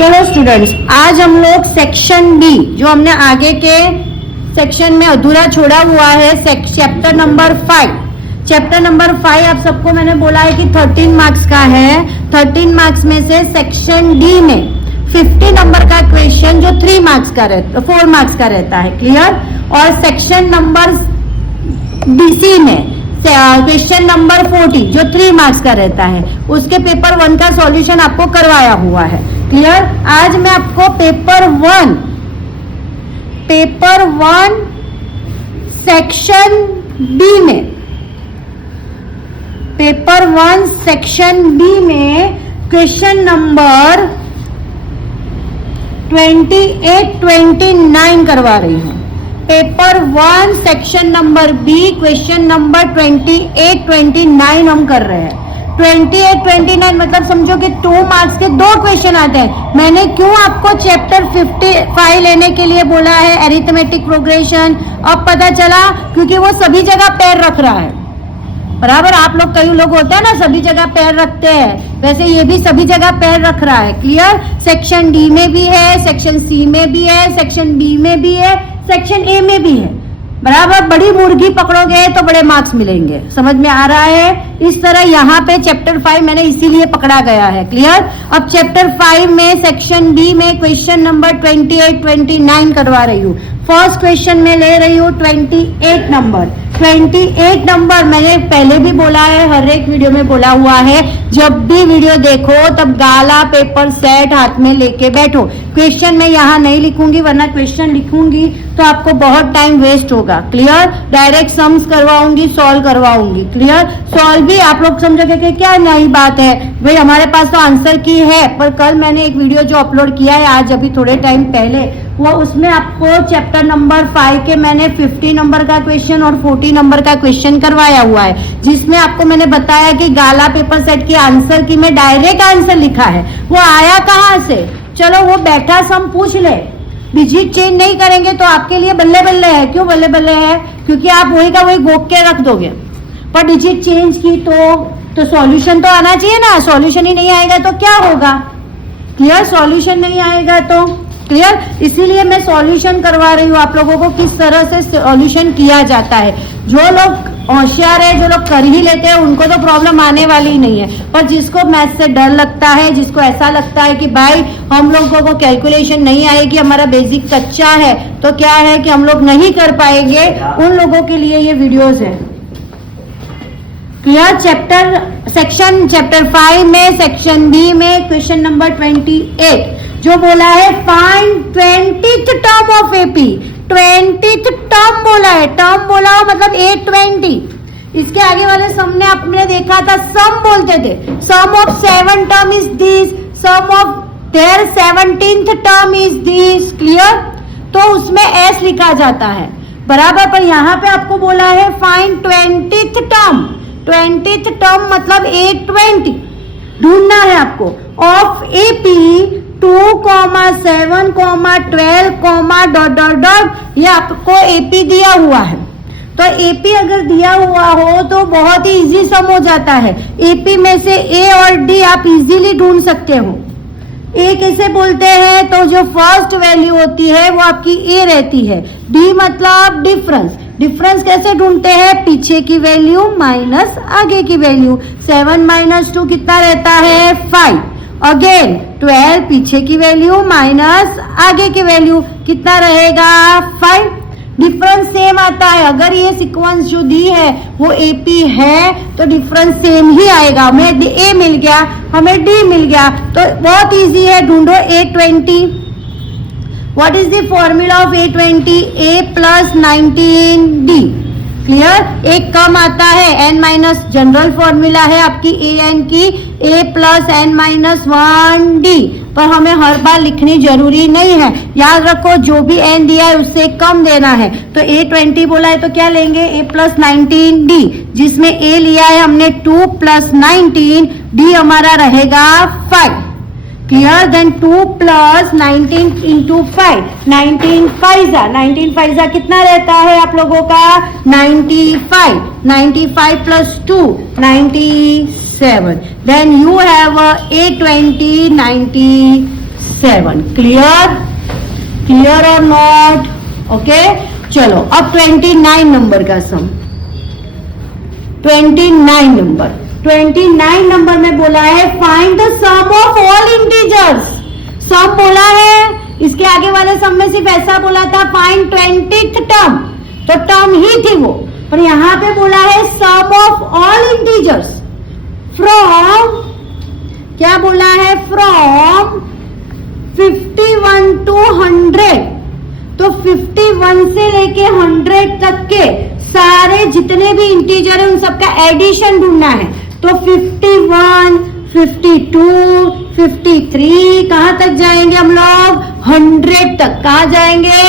चलो स्टूडेंट्स, आज हम लोग सेक्शन बी, जो हमने आगे के सेक्शन में अधूरा छोड़ा हुआ है, चैप्टर नंबर 5। चैप्टर नंबर 5 आप सबको मैंने बोला है कि 13 मार्क्स का है। 13 मार्क्स में से सेक्शन डी में 50 नंबर का क्वेश्चन जो 4 मार्क्स का रहता है, क्लियर। और सेक्शन नंबर सी में क्वेश्चन नंबर 40 जो 3 मार्क्स का रहता है, उसके पेपर 1 का सॉल्यूशन आपको करवाया हुआ है, क्लियर। आज मैं आपको पेपर 1 सेक्शन बी में, पेपर 1 सेक्शन बी में क्वेश्चन नंबर 28-29 करवा रही हूं। Paper 1 section number B question number 28-29 हम कर रहे हैं। 28-29 मतलब समझो कि 2 मार्क्स के 2 क्वेश्चन आते हैं। मैंने क्यों आपको चैप्टर 55 लेने के लिए बोला है, अरिथमेटिक प्रोग्रेशन, अब पता चला क्योंकि वो सभी जगह पैर रख रहा है, बराबर। आप लोग, कई लोग होते हैं ना सभी जगह पैर रखते हैं, वैसे ये भी सभी जगह पैर रख रहा है, क्लियर। सेक्शन डी में भी है, सेक्शन सी में भी है, सेक्शन बी में भी है, सेक्शन ए में भी है, बराबर। बड़ी मुर्गी पकड़ोगे तो बड़े मार्क्स मिलेंगे, समझ में आ रहा है। इस तरह यहाँ पे चैप्टर 5 मैंने इसीलिए पकड़ा गया है, क्लियर। अब चैप्टर 5 में सेक्शन बी में क्वेश्चन नंबर 28-29 करवा रही हूँ। फर्स्ट क्वेश्चन में ले रही हूँ 28 नंबर। 28 नंबर मैंने पहले भी बोला है, हर एक वीडियो में बोला हुआ है, जब भी वीडियो देखो तब गाला पेपर सेट हाथ में लेके बैठो। क्वेश्चन मैं यहाँ नहीं लिखूंगी, वरना क्वेश्चन लिखूंगी तो आपको बहुत टाइम वेस्ट होगा, क्लियर। डायरेक्ट सम्स करवाऊंगी, सॉल्व करवाऊंगी, क्लियर। सॉल्व भी आप लोग समझोगे कि क्या नई बात है भाई, हमारे पास तो आंसर की है। पर कल मैंने एक वीडियो जो अपलोड किया है आज अभी थोड़े टाइम पहले, वो उसमें आपको चैप्टर नंबर 5 के मैंने 50 नंबर का क्वेश्चन और 40 नंबर का क्वेश्चन करवाया हुआ है, जिसमें आपको मैंने बताया कि गाला पेपर सेट की आंसर की में डायरेक्ट आंसर लिखा है। वो आया कहाँ से, चलो वो बैठा सम पूछ ले। डिजिट चेंज नहीं करेंगे तो आपके लिए बल्ले बल्ले है। क्यों बल्ले बल्ले है? क्योंकि आप वही का वही गोक के रख दोगे। पर डिजिट चेंज की तो सॉल्यूशन तो आना चाहिए ना। सॉल्यूशन ही नहीं आएगा तो क्या होगा, क्लियर। सॉल्यूशन नहीं आएगा तो क्लियर, इसीलिए मैं सॉल्यूशन करवा रही हूँ आप लोगों को, किस तरह से सॉल्यूशन किया जाता है। जो लोग होशियार है, जो लोग कर ही लेते हैं, उनको तो प्रॉब्लम आने वाली ही नहीं है। पर जिसको मैथ से डर लगता है, जिसको ऐसा लगता है कि भाई हम लोगों को कैलकुलेशन नहीं आएगी, हमारा बेसिक कच्चा है, तो क्या है कि हम लोग नहीं कर पाएंगे, उन लोगों के लिए ये वीडियोस है, क्लियर। चैप्टर 5 में सेक्शन बी में क्वेश्चन नंबर 28 जो बोला है find 20th term of AP. 20th term बोला है, टर्म बोला हो मतलब 820। इसके आगे वाले सम ने आपने देखा था, सम बोलते थे। Sum of 7 term is this, sum of their 17th term is this, clear. तो उसमें एस लिखा जाता है, बराबर। पर यहाँ पे आपको बोला है find 20th term. 20th term मतलब 820 ढूंढना है आपको। ऑफ एपी 2, 7, 12, ये आपको एपी दिया हुआ है। तो एपी अगर दिया हुआ हो तो बहुत ही इजी सम हो जाता है। एपी में से ए और डी आप इजीली ढूंढ सकते हो। ए कैसे बोलते हैं, तो जो फर्स्ट वैल्यू होती है वो आपकी ए रहती है। डी मतलब डिफरेंस। डिफरेंस कैसे ढूंढते हैं, पीछे की वैल्यू माइनस आगे की वैल्यू। 7 - 2 कितना रहता है, 5। अगेन 12 पीछे की वैल्यू माइनस आगे की वैल्यू कितना रहेगा, 5। डिफरेंस सेम आता है। अगर ये सीक्वेंस जो दी है वो एपी है तो डिफरेंस सेम ही आएगा। हमें ए मिल गया, हमें डी मिल गया, तो बहुत इजी है, ढूंढो 820। What is the formula of 820? a + 19d, clear. एक कम आता है, n- जनरल फॉर्मूला है आपकी an की, a + n-1d। पर हमें हर बार लिखनी जरूरी नहीं है, याद रखो जो भी n दिया है उससे कम देना है। तो 820 बोला है तो क्या लेंगे, a + 19d, जिसमें a लिया है हमने 2 + 19, d हमारा रहेगा 5, क्लियर। देन 2 + 19 × 5, 19 5 कितना रहता है आप लोगों का, 95। 95 + 2 97। Then you have 820, 97। 7. Clear? Clear और नॉट? ओके, चलो अब 29 नंबर का सम. 29 नंबर में बोला है find the sum of all integers. Sum बोला है, इसके आगे वाले सम में सिर्फ ऐसा बोला था फाइंड 20th टर्म, तो टर्म ही थी वो, पर यहां पे बोला है सम ऑफ ऑल इंटीजर्स फ्रॉम, क्या बोला है, फ्रॉम 51 to 100. तो 51 से लेके 100 तक के सारे जितने भी इंटीजर है उन सबका एडिशन ढूंढना है. तो 51, 52, 53 कहां तक जाएंगे हम लोग? 100 तक. कहां जाएंगे?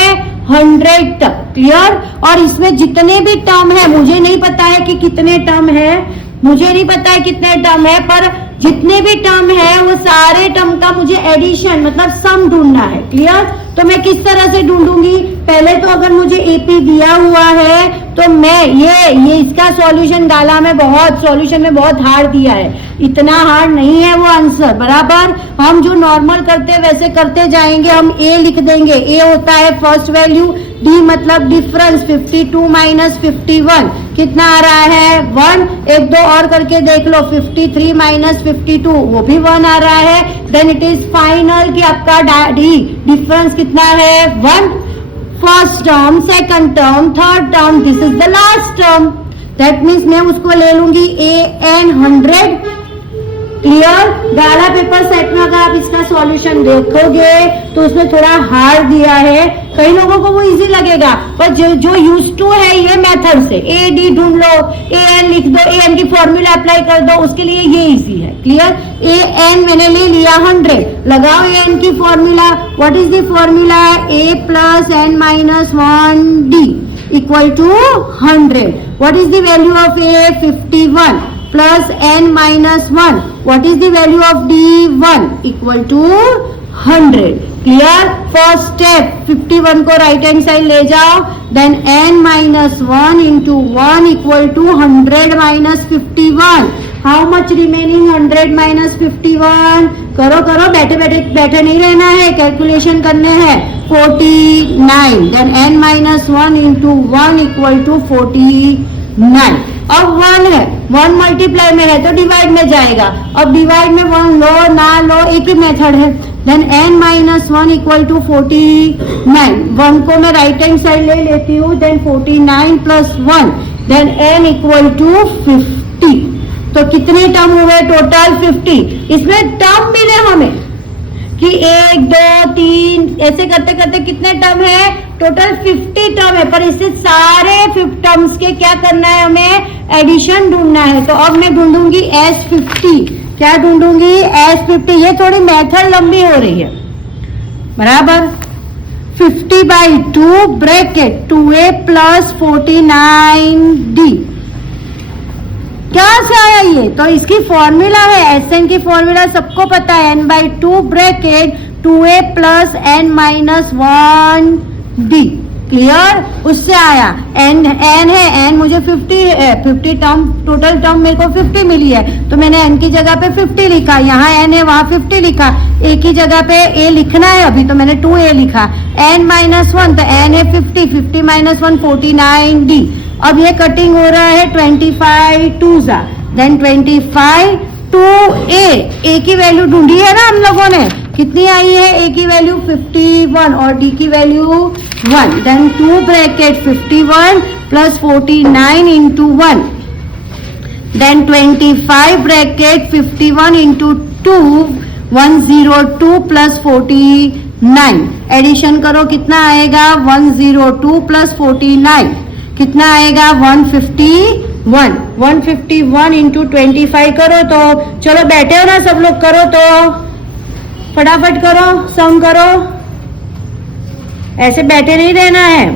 100 तक. क्लियर? और इसमें जितने भी टर्म है, मुझे नहीं पता है कि कितने टर्म है, मुझे नहीं पता है कितने टर्म है, पर जितने भी टर्म है वो सारे टर्म का मुझे एडिशन मतलब सम ढूंढना है. क्लियर? तो मैं किस तरह से ढूंढूंगी? पहले तो अगर मुझे एपी दिया हुआ है तो मैं ये इसका सॉल्यूशन डाला, मैं बहुत सॉल्यूशन में बहुत हार्ड दिया है, इतना हार्ड नहीं है वो आंसर. बराबर हम जो नॉर्मल करते हैं वैसे करते जाएंगे. हम ए लिख देंगे. ए होता है फर्स्ट वैल्यू, डी मतलब डिफरेंस, 52 माइनस 51 कितना आ रहा है? 1. एक दो और करके देख लो, 53 माइनस 52 वो भी 1 आ रहा है. देन इट इज फाइनल कि आपका डी डिफरेंस कितना है? 1. First term, second term, third term, this is the last term. That means मैं उसको ले लूंगी an 100. Clear? Gala paper set में अगर आप इसका सॉल्यूशन देखोगे तो उसमें थोड़ा हार्ड दिया है. कई लोगों को वो इजी लगेगा, पर जो यूज टू है ये मेथड से ए डी ढूंढ लो, ए एन लिख दो, ए एन की फॉर्मूला अप्लाई कर दो, उसके लिए ये इजी है. क्लियर? ए एन मैंने ले लिया 100, लगाओ ए एन की formula. What is the formula? A plus n minus 1 d equal to 100. What is the value of a? 51 plus n minus 1. What is the value of d? 1 equal to 100. Clear? First step 51 को right hand side ले जाओ, then n minus 1 into 1 equal to 100 minus 51. How much remaining? 100 minus 51. करो करो, बैठे नहीं रहना है, calculation करने हैं. 49. Then n minus 1 into 1 equal to 49. अब 1 है, 1 मल्टीप्लाई में है तो डिवाइड में जाएगा. अब डिवाइड में 1 लो ना लो एक ही मेथड है. Then n minus 1 equal to 49. 1 को मैं राइट हैंड साइड ले लेती हूँ. Then 49 plus 1, then n equal to 50. तो कितने टर्म हुए टोटल? 50. इसमें टर्म मिले हमें कि 1 2 3 ऐसे करते करते कितने टर्म है? टोटल 50 टर्म है, पर इससे सारे 50 टर्म्स के क्या करना है? हमें एडिशन ढूंढना है. तो अब मैं ढूंढूंगी S50. क्या ढूंढूंगी? S50. ये थोड़ी मेथड लंबी हो रही है. बराबर 50/2 ब्रैकेट 2a प्लस 49d. क्या से आया ये? तो इसकी फॉर्मूला है, एसएन की फॉर्मूला सबको पता है, n/2 bracket 2a plus n minus 1d. Clear? उससे आया. n है, n मुझे 50 टर्म, टोटल टर्म मेरे को 50 मिली है, तो मैंने n की जगह पे 50 लिखा. यहाँ n है, वहां 50 लिखा. a की जगह पे a लिखना है अभी, तो मैंने 2a लिखा. n माइनस 1, तो n है 50 माइनस 1 49d. अब ये कटिंग हो रहा है 25 2 देन 25 2a. a की वैल्यू ढूंढी है ना हम लोगों ने, कितनी आई है? a की वैल्यू 51 और d की value 1. Then 2 bracket 51 plus 49 into 1. Then 25 bracket 51 into 2 102 plus 49. Addition करो कितना आएगा? 102 प्लस 49 कितना आएगा? 151. 151 इंटू 25 करो. तो चलो बैठे हो ना सब लोग, करो तो फटाफट करो, सम करो, ऐसे बैठे नहीं रहना है.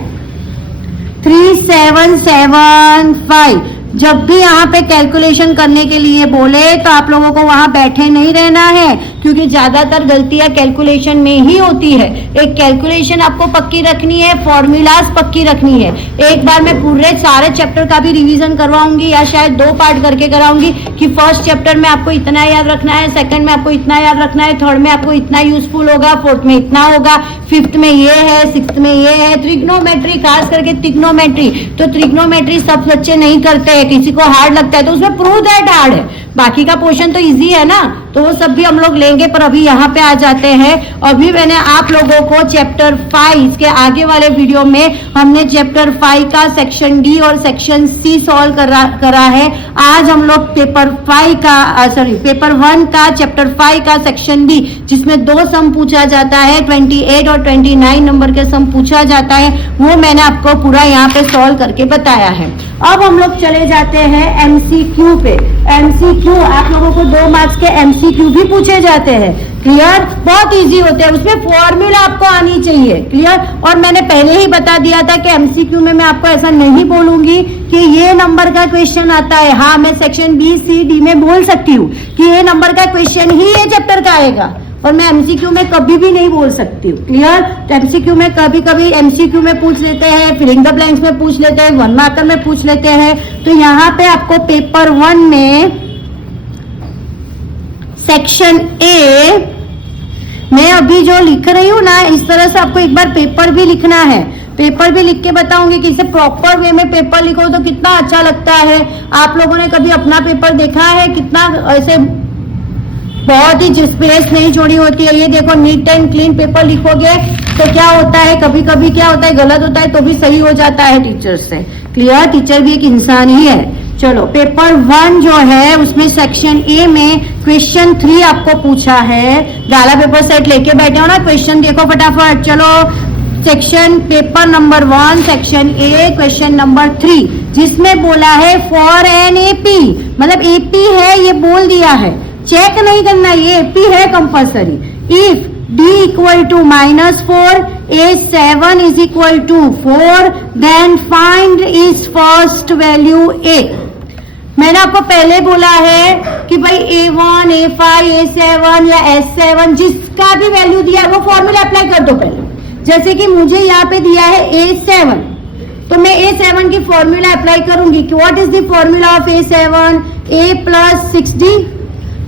3775. जब भी यहाँ पे कैलकुलेशन करने के लिए बोले तो आप लोगों को वहां बैठे नहीं रहना है. क्योंकि ज्यादातर गलतियां कैलकुलेशन में ही होती है। एक कैलकुलेशन आपको पक्की रखनी है, फॉर्मूलाज पक्की रखनी है। एक बार मैं पूरे सारे चैप्टर का भी रिवीजन करवाऊंगी या शायद 2 पार्ट करके कराऊंगी कि फर्स्ट चैप्टर में आपको इतना याद रखना है, सेकंड में आपको इतना याद रखना है, थर्ड में आपको इतना यूजफुल होगा, फोर्थ में इतना होगा, फिफ्थ में ये है, सिक्स्थ में ये है। ट्रिग्नोमेट्री, खास करके ट्रिग्नोमेट्री, तो ट्रिग्नोमेट्री सब बच्चे नहीं करते हैं, किसी को हार्ड लगता है तो उसमें प्रूव दैट हार्ड है। बाकी का पोर्शन तो इजी है ना, तो वो सब भी हम लोग लेंगे, पर अभी यहाँ पे आ जाते हैं। अभी मैंने आप लोगों को चैप्टर 5 के आगे वाले वीडियो में हमने चैप्टर 5 का सेक्शन डी और सेक्शन सी सॉल्व करा है। आज हम लोग पेपर 1 का चैप्टर 5 का सेक्शन डी, जिसमें 2 सम पूछा जाता है, 28 और 29 नंबर के सम पूछा जाता है, वो मैंने आपको पूरा यहाँ पे सॉल्व करके बताया है। अब हम लोग चले जाते हैं एमसीक्यू पे। एमसीक्यू आप लोगों को 2 मार्क्स के एमसीक्यू भी पूछे जाते हैं। क्लियर? बहुत इजी होते हैं, उसमें फॉर्मूला आपको आनी चाहिए। क्लियर? और मैंने पहले ही बता दिया था कि एमसीक्यू में मैं आपको ऐसा नहीं बोलूंगी कि ये नंबर का क्वेश्चन आता है। हाँ, मैं सेक्शन बी सी डी में बोल सकती हूँ कि ये नंबर का क्वेश्चन ही ये चैप्टर का आएगा, और मैं एमसीक्यू में कभी भी नहीं बोल सकती हूँ। क्लियर? तो एमसीक्यू में कभी कभी एमसीक्यू में पूछ लेते हैं, फिलिंग द ब्लैंक्स में पूछ लेते हैं, 1 मार्कर में पूछ लेते हैं। तो यहाँ पे आपको पेपर 1 में सेक्शन ए मैं अभी जो लिख रही हूँ ना, इस तरह से आपको एक बार पेपर भी लिखना है। पेपर भी लिख के बताऊंगी कि इसे प्रॉपर वे में पेपर लिखो तो कितना अच्छा लगता है। आप लोगों ने कभी अपना पेपर देखा है? कितना ऐसे बहुत ही स्पेस नहीं छोड़ी होती है। ये देखो, नीट एंड क्लीन पेपर लिखोगे तो क्या होता है, कभी कभी क्या होता है, गलत होता है तो भी सही हो जाता है टीचर से। क्लियर? टीचर भी एक इंसान ही है। चलो, पेपर 1 जो है उसमें सेक्शन ए में क्वेश्चन 3 आपको पूछा है। गाला पेपर सेट लेके बैठे हो ना, क्वेश्चन देखो फटाफट। चलो, section paper number 1 section A question number 3, जिसमें बोला है फॉर एन एपी, मतलब एपी है ये बोल दिया है, चेक नहीं करना, ये एपी है compulsory. If d equal to -4, a7 is equal to 4, then find is first value a। मैंने आपको पहले बोला है कि भाई a1, a5, a7 या s7 जिसका भी वैल्यू दिया है वो फॉर्मूला अप्लाई कर दो पहले। जैसे कि मुझे यहाँ पे दिया है a7, तो मैं a7 की फॉर्मूला अप्लाई करूंगी। What is the formula of a7? a + 6d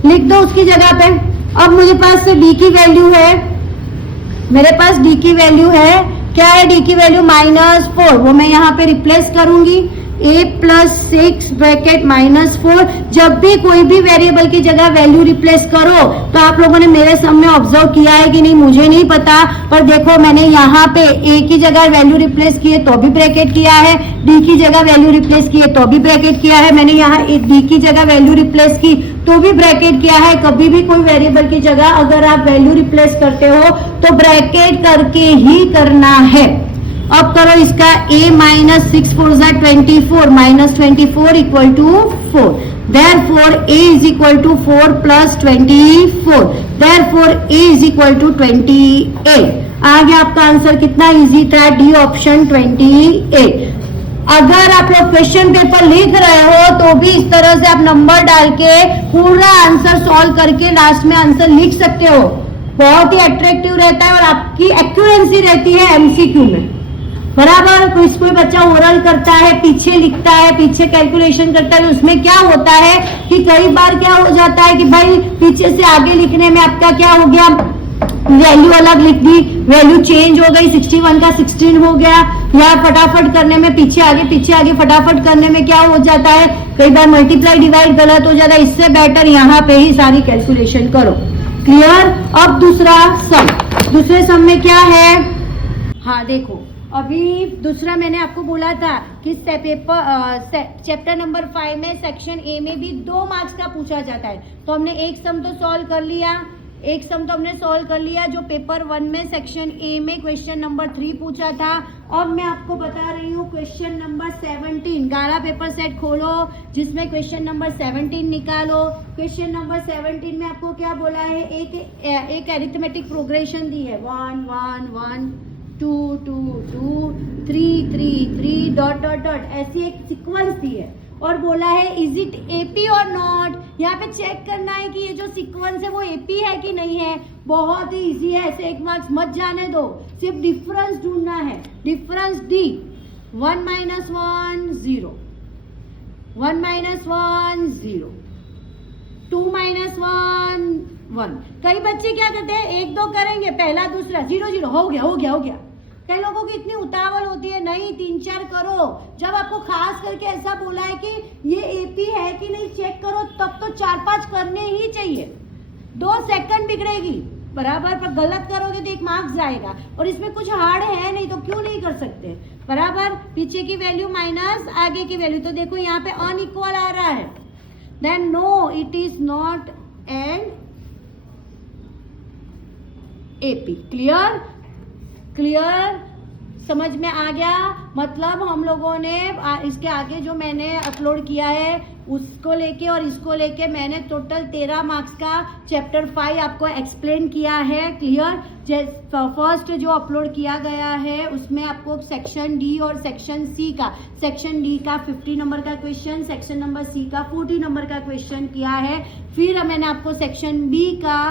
लिख दो उसकी जगह पे। अब मुझे पास से d की वैल्यू है, मेरे पास d की वैल्यू है, क्या है d की वैल्यू? -4, वो मैं यहाँ पे रिप्लेस करूंगी a + 6 ब्रैकेट -4। जब भी कोई भी वेरिएबल की जगह वैल्यू रिप्लेस करो तो आप लोगों ने मेरे सम में ऑब्जर्व किया है कि नहीं मुझे नहीं पता, पर देखो मैंने यहाँ पे a की जगह वैल्यू रिप्लेस की है तो भी ब्रैकेट किया है, d की जगह वैल्यू रिप्लेस की है तो भी ब्रैकेट किया है, मैंने यहाँ d की जगह वैल्यू रिप्लेस की तो भी ब्रैकेट किया है। कभी भी कोई वेरिएबल की जगह अगर आप वैल्यू रिप्लेस करते हो तो ब्रैकेट करके ही करना है। अब करो इसका a - 6 4 = 24, -24 equal to 4, therefore a is equal to 4 + 24, therefore a is equal to 28। आ गया आपका आंसर। कितना इजी था? D option 28। अगर आप लोग क्वेश्चन पेपर लिख रहे हो तो भी इस तरह से आप नंबर डाल के पूरा आंसर सॉल्व करके लास्ट में आंसर लिख सकते हो। बहुत ही अट्रैक्टिव रहता है और आपकी एक्यूरेंसी रहती है एमसीक्यू में। बराबर? कोई बच्चा ओरल करता है, पीछे लिखता है, पीछे कैलकुलेशन करता है, उसमें क्या होता है कि कई बार क्या हो जाता है कि भाई पीछे से आगे लिखने में आपका क्या हो गया, वैल्यू अलग लिख दी, वैल्यू चेंज हो गई, 61 का 16 हो गया, या फटाफट करने में पीछे आगे फटाफट करने में क्या हो जाता है, कई बार मल्टीप्लाई डिवाइड गलत हो जाता है। इससे बेटर यहाँ पे ही सारी कैलकुलेशन करो। क्लियर? अब दूसरे सम में क्या है? हाँ देखो, अभी दूसरा मैंने आपको बोला था कि चैप्टर नंबर 5 में सेक्शन ए में भी 2 मार्क्स का पूछा जाता है। तो हमने एक सम तो सॉल्व कर लिया, जो पेपर 1 में सेक्शन ए में क्वेश्चन नंबर 3 पूछा था। अब मैं आपको बता रही हूँ क्वेश्चन नंबर 17। गाला पेपर सेट खोलो, जिसमें क्वेश्चन नंबर 17 निकालो। क्वेश्चन नंबर 17 में आपको क्या बोला है? एक अरिथमेटिक प्रोग्रेशन दी है, 1 1 1 2 2 2 3 3 3 ... ऐसी एक सीक्वेंस दी है। और बोला है इज इट एपी और नॉट। यहाँ पे चेक करना है कि ये जो सीक्वेंस है वो एपी है कि नहीं है। बहुत ही इजी है, ऐसे 1 मार्क्स मत जाने दो, सिर्फ डिफरेंस ढूंढना है। Difference D 1 - 1 0, 1 - 1 0, 2 - 1 1। कई बच्चे क्या करते हैं 1 2 करेंगे, पहला दूसरा 0 0 हो गया। कई लोगों की इतनी उतावल होती है, नहीं 3 4 करो। जब आपको खास करके ऐसा बोला है कि ये एपी है कि नहीं चेक करो, तब तो 4 5 करने ही चाहिए। 2 सेकंड बिगड़ेगी बराबर, पर गलत करोगे तो 1 मार्क्स जाएगा। और इसमें कुछ हार्ड है नहीं, तो क्यों नहीं कर सकते बराबर। पीछे की वैल्यू माइनस आगे की वैल्यू, तो देखो यहाँ पे अनइक्वल आ रहा है, then no it is not an AP. Clear समझ में आ गया। मतलब हम लोगों ने इसके आगे जो मैंने अपलोड किया है उसको लेके और इसको लेके मैंने टोटल 13 मार्क्स का चैप्टर 5 आपको एक्सप्लेन किया है। क्लियर। फर्स्ट जो अपलोड किया गया है उसमें आपको सेक्शन डी और सेक्शन सी का, सेक्शन डी का 50 नंबर का क्वेश्चन, सेक्शन नंबर सी का 40 नंबर का क्वेश्चन किया है। फिर मैंने आपको सेक्शन बी का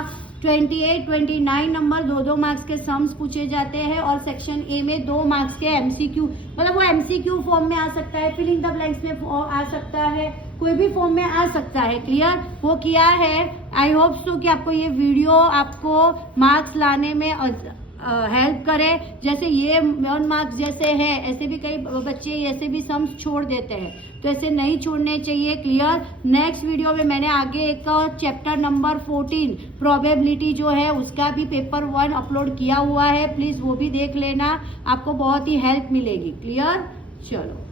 28 29 नंबर 2 मार्क्स के सम्स पूछे जाते हैं, और सेक्शन ए में 2 मार्क्स के एमसीक्यू, मतलब वो एमसीक्यू फॉर्म में आ सकता है, फिलिंग द ब्लैंक्स में आ सकता है, कोई भी फॉर्म में आ सकता है। क्लियर, वो किया है। आई होप सो कि आपको ये वीडियो आपको मार्क्स लाने में हेल्प करे। जैसे ये 1 मार्क्स जैसे है, ऐसे भी कई बच्चे ऐसे भी सम्स छोड़ देते हैं, तो ऐसे नहीं छोड़ने चाहिए। क्लियर। नेक्स्ट वीडियो में मैंने आगे एक चैप्टर नंबर 14 प्रोबेबिलिटी जो है उसका भी पेपर 1 अपलोड किया हुआ है, प्लीज वो भी देख लेना, आपको बहुत ही हेल्प मिलेगी। क्लियर। चलो।